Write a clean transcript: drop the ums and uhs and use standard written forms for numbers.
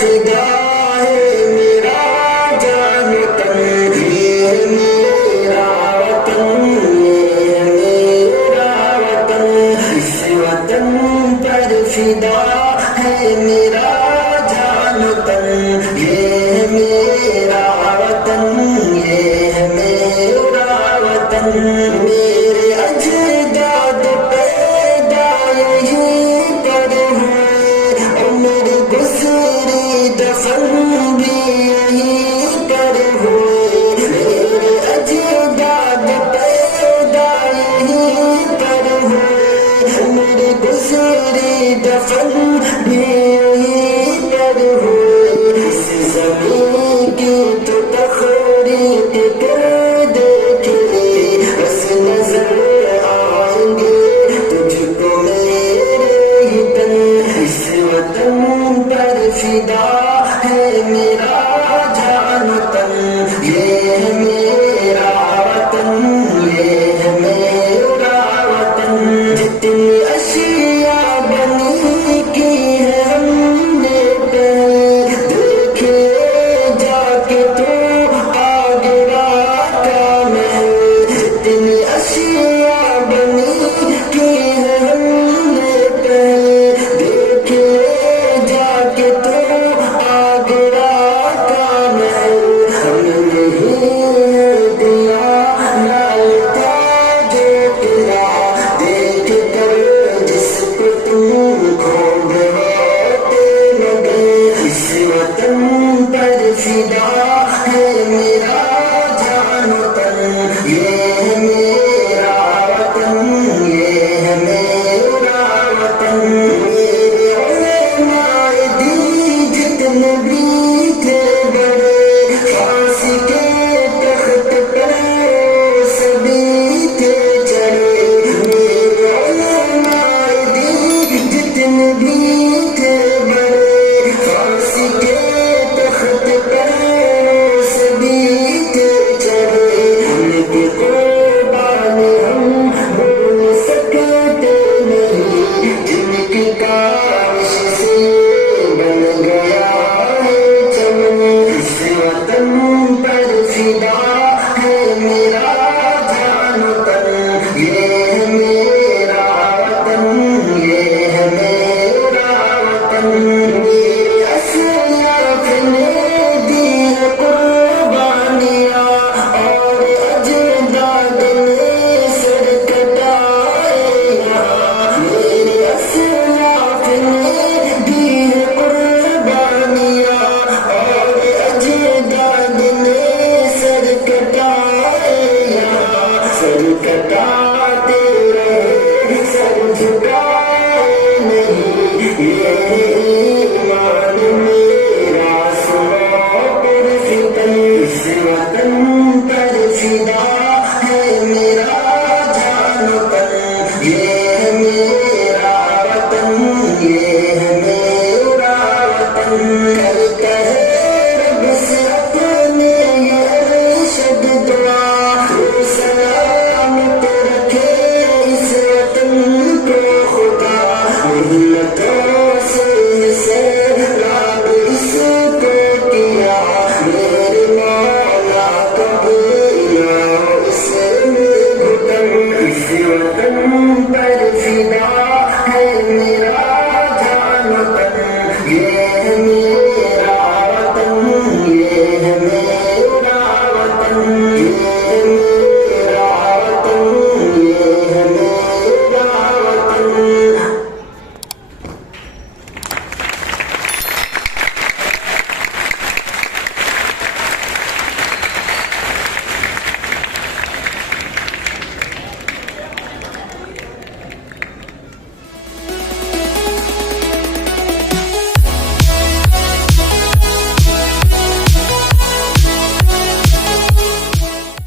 فدا ہے میرا جان تن، یہ میرا وطن، یہ میرا وطن، اس وطن پر فدا ہے میرا جان تن، یہ میرا وطن، یہ میرا وطن، میرے اجداد پیدا یہیں پر ہوئے، اور میرے گزری دفن بھی یہیں پر ہوئے، میرے اجداد پیدا یہیں پر ہوئے، میرے گزری دفن بھی یہیں پر ہوئے، اس زمین کی تو تخریب کر دیکھے، بس نظر آئیں گے تجھ کو میرے ہی تن، اس وطن پر فدا ہے میرا جان تن، یہ میرا وطن، یہ میرا وطن، جتنی اشیاء بنی کی ہے ہم نے پہلے، دیکھے جا کے تو آگرہ کا محل، جتنی اشیاء بنی کی ہے ہم نے پہلے، دیکھے جا کے تو آگرہ کا محل، ہم نے ہی دیا لال تاج تیرا، دیکھ کر جس کو تم کھو گواتے لگے، اس وطن پر فدا ہے میرا جان تن، یہ میرا وطن، یہ میرا وطن، میرے علماء دین جتنے بھی تھے بڑے، پھانسی کے تخت پر سبھی تھے چڑھے، میرے علماء دین جتنے بھی تھے بڑے، پھانسی کے تخت پر سبھی تھے چڑھے، ان کی قربانی ہم بھول سکتے نہیں، جن کی کاوش سے بن گیا ہے چمن، اس وطن پر فدا ہے میرا جان تن، یہ میرا وطن، یہ میرا وطن، میرے اسلاف نے دی ہیں قربانیاں، اور اجداد نے سر کٹائے یہاں، میرے اسلاف نے دی ہیں قربانیاں، اور اجداد نے سر کٹائے یہاں، سر کٹائے